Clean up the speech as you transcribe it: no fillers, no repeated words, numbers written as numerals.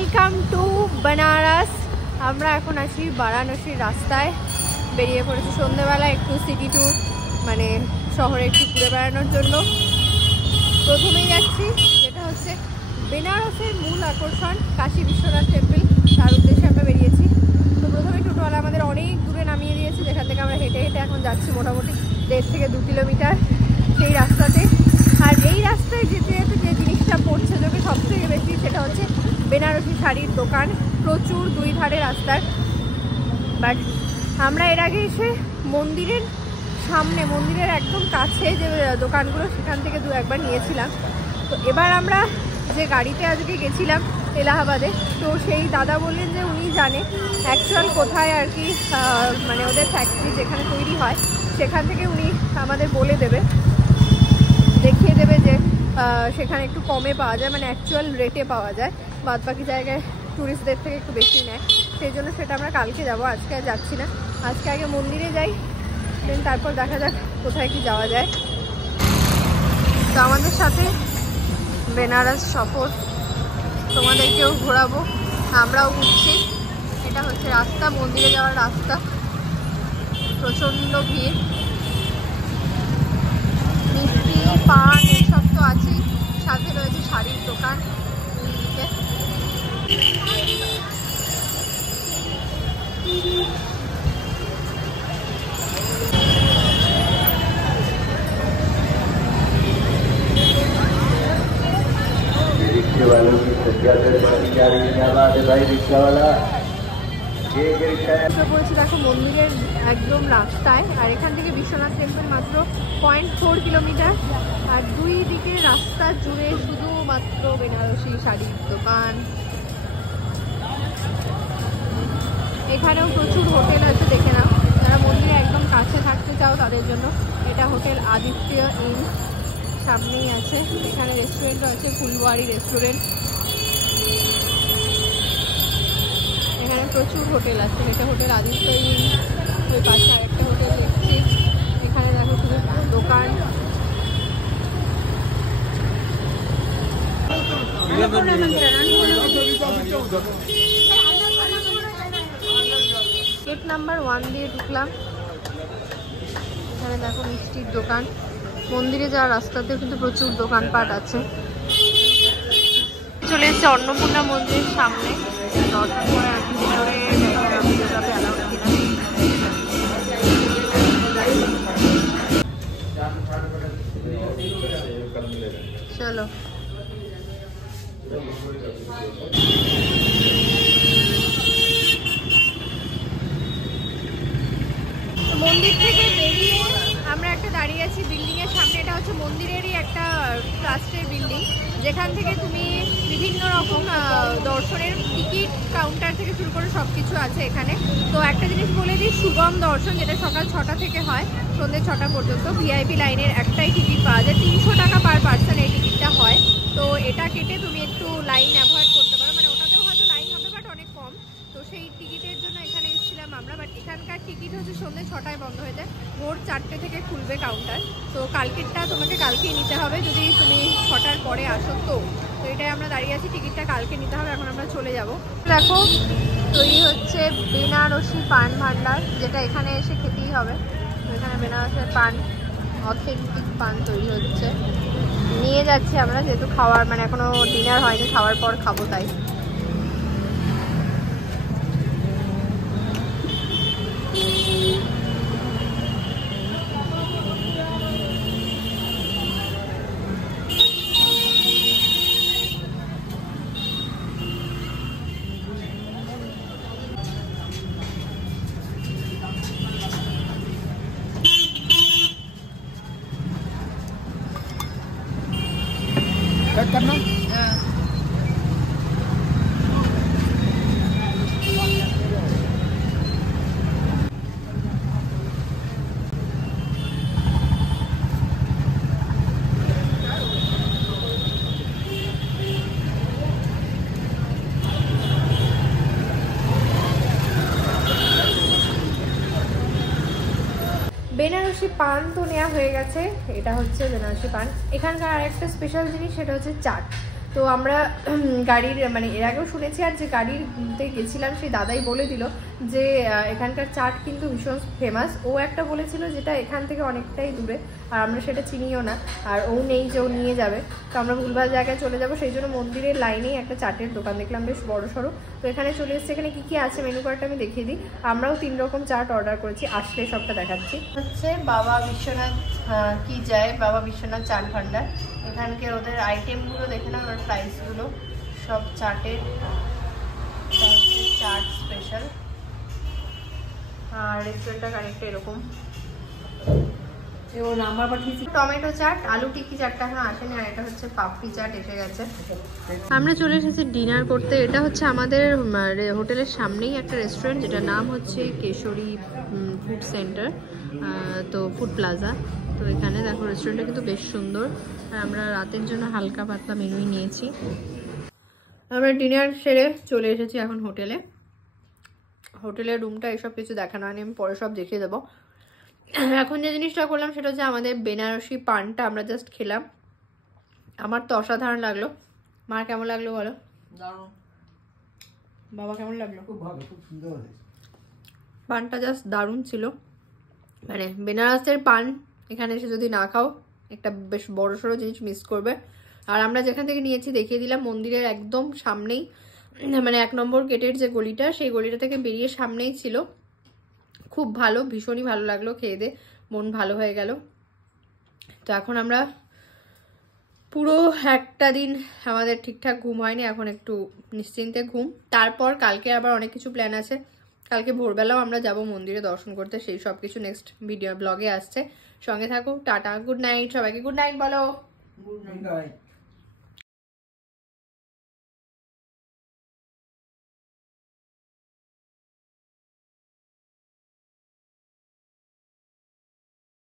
Welcome to Benaras. আমরা এখন আছি বারাণসীর রাস্তায়, বেরিয়ে পড়েছি সন্ধ্যেবেলা একটু সিটি ট্যুর, মানে শহরে একটু ঘুরে বেড়ানোর জন্য। প্রথমেই যাচ্ছি যেটা হচ্ছে বেনারসের মূল আকর্ষণ কাশী বিশ্বনাথ টেম্পল, তার উদ্দেশ্যে আমরা বেরিয়েছি। তো প্রথমে টোটোওয়ালা আমাদের অনেক দূরে নামিয়ে দিয়েছে, যেখান থেকে আমরা হেঁটে হেঁটে এখন যাচ্ছি মোটামুটি 1.5 থেকে 2 কিলোমিটার সেই রাস্তাতে। আর এই রাস্তায় যেতে যেতে যে জিনিসটা পড়ছে চোখে সব থেকে বেশি, সেটা হচ্ছে বেনারসি শাড়ির দোকান প্রচুর দুই ধারে রাস্তার। বাট আমরা এর আগে এসে মন্দিরের সামনে, মন্দিরের একদম কাছে যে দোকানগুলো, সেখান থেকে একবার নিয়েছিলাম। তো এবার আমরা যে গাড়িতে আজকে গেছিলাম এলাহাবাদে, তো সেই দাদা বললেন যে উনি জানে অ্যাকচুয়াল কোথায় আর কি, মানে ওদের ফ্যাক্টরি যেখানে তৈরি হয় সেখান থেকে উনি আমাদের বলে দেবে, দেখিয়ে দেবে যে সেখানে একটু কমে পাওয়া যায়, মানে অ্যাকচুয়াল রেটে পাওয়া যায়। বাদ বাকি জায়গায় ট্যুরিস্টদের থেকে একটু বেশি নেয়, সেই জন্য সেটা আমরা কালকে যাব, আজকে আর যাচ্ছি না। আজকে আগে মন্দিরে যাই, দেন তারপর দেখা যাক কোথায় কি যাওয়া যায়। তো আমাদের সাথে বেনারস সফর, তোমাদেরকেও ঘোরাবো, আমরাও ঘুরছি। এটা হচ্ছে রাস্তা, মন্দিরে যাওয়ার রাস্তা। প্রচণ্ড ভিড়, মিষ্টি পান এইসব তো আছেই, সাথে রয়েছে শাড়ির দোকান। বলছি দেখো মন্দিরের একদম রাস্তায়, আর এখান থেকে বিশ্বনাথ টেম্পল মাত্র 0.4 কিলোমিটার। আর দুই দিকে রাস্তা জুড়ে শুধুমাত্র বেনারসি শাড়ির দোকান। এখানেও প্রচুর হোটেল আছে, দেখে নাও। যারা মন্দিরে একদম কাছে থাকতে চাও তাদের জন্য এটা হোটেল আদিত্য ইন, সামনেই আছে। এখানে রেস্টুরেন্টও আছে, ফুলবাড়ি রেস্টুরেন্ট। এখানে প্রচুর হোটেল আছে, এটা হোটেল আদিত্য ইন। ওই পাশে আরেকটা হোটেল দেখছি। এখানে দেখো শুধু দোকান। গেট নাম্বার 1 দিয়ে ঢুকলাম। এখানে দেখো মিষ্টির দোকান। মন্দিরে যাওয়ার রাস্তাতেও কিন্তু প্রচুর দোকানপাট আছে। চলে এসেছে অন্নপূর্ণা মন্দিরের সামনে, দর্শন করে আর কি ভিতরে ভিডিওগ্রাফি অ্যালাউ কিনা। চলো মন্দির থেকে বেরিয়ে আমরা একটা দাঁড়িয়ে আছি বিল্ডিং এর সামনে। এটা হচ্ছে মন্দিরেরই একটা ট্রাস্টের বিল্ডিং, যেখান থেকে তুমি বিভিন্ন রকম দর্শনের টিকিট কাউন্টার থেকে শুরু করে সব কিছু আছে এখানে। তো একটা জিনিস বলে দিই, সুগম দর্শন, যেটা সকাল 6টা থেকে হয় সন্ধ্যে 6টা পর্যন্ত, ভিআইপি লাইনের একটাই টিকিট পাওয়া যায়, 300 টাকা পার পার্সন এই টিকিটটা হয়। তো এটা কেটে তুমি একটু লাইন অ্যাভয়েড করতে পারো, মানে ওটাতেও হয়তো লাইন হবে বাট অনেক কম। তো সেই টিকিটের জন্য এখানে এসেছিলাম আমরা। বাট এখানকার টিকিট হচ্ছে সন্ধ্যে 6টায় বন্ধ হয়ে যায়, ভোর 4টে থেকে খুলবে কাউন্টার। তো কালকেরটা তোমাকে কালকেই নিতে হবে যদি তুমি 6টার পরে আসো। তো এটাই আমরা দাঁড়িয়ে আছি, টিকিটটা কালকে নিতে হবে। এখন আমরা চলে যাব। দেখো তৈরি হচ্ছে বেনারসি পান ভান্ডার, যেটা এখানে এসে খেতেই হবে। তো এখানে বেনারসের পান, অথেন্টিক পান তৈরি হচ্ছে। নিয়ে যাচ্ছি আমরা, যেহেতু খাওয়ার মানে এখনো ডিনার হয়নি, খাওয়ার পর খাবো তাই। करना বেনারসি পান তো নেওয়া হয়ে গেছে। এটা হচ্ছে বেনারসি পান। এখানকার আরেকটা স্পেশাল জিনিস, সেটা হচ্ছে চাট। তো আমরা গাড়ির মানে এর আগেও শুনেছি, আর যে গাড়িতে গেছিলাম সেই দাদাই বলে দিল যে এখানকার চাট কিন্তু ভীষণ ফেমাস। ও একটা বলেছিল যেটা এখান থেকে অনেকটাই দূরে, আর আমরা সেটা চিনিও না, আর ও নেই যে ও নিয়ে যাবে, তো আমরা ভুলভাল জায়গায় চলে যাবো। সেই জন্য মন্দিরের লাইনেই একটা চাটের দোকান দেখলাম বেশ বড় সড়ো। তো এখানে চলে এসেছে। এখানে কী কী আছে মেনু কার্ডটা আমি দেখিয়ে দিই। আমরাও 3 রকম চাট অর্ডার করেছি, আসলে সবটা দেখাচ্ছি। হচ্ছে বাবা বিশ্বনাথ কি যায়, বাবা বিশ্বনাথ চাট ভান্ডার। এখানকার ওদের আইটেমগুলো দেখে না, ওর প্রাইসগুলো সব চাটের, চাট স্পেশাল। আর রেস্টুরেন্টটা কানেক্টটা এরকম। টমেটো চাট, আলু টিক্কি চাটটা এখনো আসেনি, আর এটা হচ্ছে পাপড়ি চাট এসে গেছে। আমরা চলে এসেছি ডিনার করতে। এটা হচ্ছে আমাদের হোটেলের সামনেই একটা রেস্টুরেন্ট, যেটার নাম হচ্ছে কেশরী ফুড সেন্টার, তো ফুড প্লাজা। তো এখানে দেখো রেস্টুরেন্টটা কিন্তু বেশ সুন্দর। আর আমরা রাতের জন্য হালকা পাতলা মেনুই নিয়েছি। আমরা ডিনার সেরে চলে এসেছি এখন হোটেলে। হোটেলের রুমটা এসব কিছু দেখানো হয়নি, আমি পরে সব দেখিয়ে দেবো। এখন যে জিনিসটা করলাম সেটা হচ্ছে আমাদের বেনারসি পানটা আমরা জাস্ট খেলাম। আমার তো অসাধারণ লাগলো। মার কেমন লাগলো বলো? বাবা কেমন লাগলো? খুব ভালো, খুব সুন্দর হয়েছে। পানটা জাস্ট দারুণ ছিল। মানে বেনারসের পান এখানে এসে যদি না খাও, একটা বেশ বড় সড়ো জিনিস মিস করবে। আর আমরা যেখান থেকে নিয়েছি দেখিয়ে দিলাম, মন্দিরের একদম সামনেই, মানে 1 নম্বর গেটের যে গলিটা, সেই গলিটা থেকে বেরিয়ে সামনেই ছিল। খুব ভালো, ভীষণই ভালো লাগলো খেয়ে দিয়ে, মন ভালো হয়ে গেল। তো এখন আমরা পুরো একটা দিন আমাদের ঠিকঠাক ঘুম হয়নি, এখন একটু নিশ্চিন্তে ঘুম। তারপর কালকে আবার অনেক কিছু প্ল্যান আছে। কালকে ভোরবেলাও আমরা যাব মন্দিরে দর্শন করতে, সেই সব কিছু নেক্সট ভিডিও ব্লগে আসছে। সঙ্গে থাকো। টাটা, গুড নাইট সবাইকে। গুড নাইট বলো। Good night.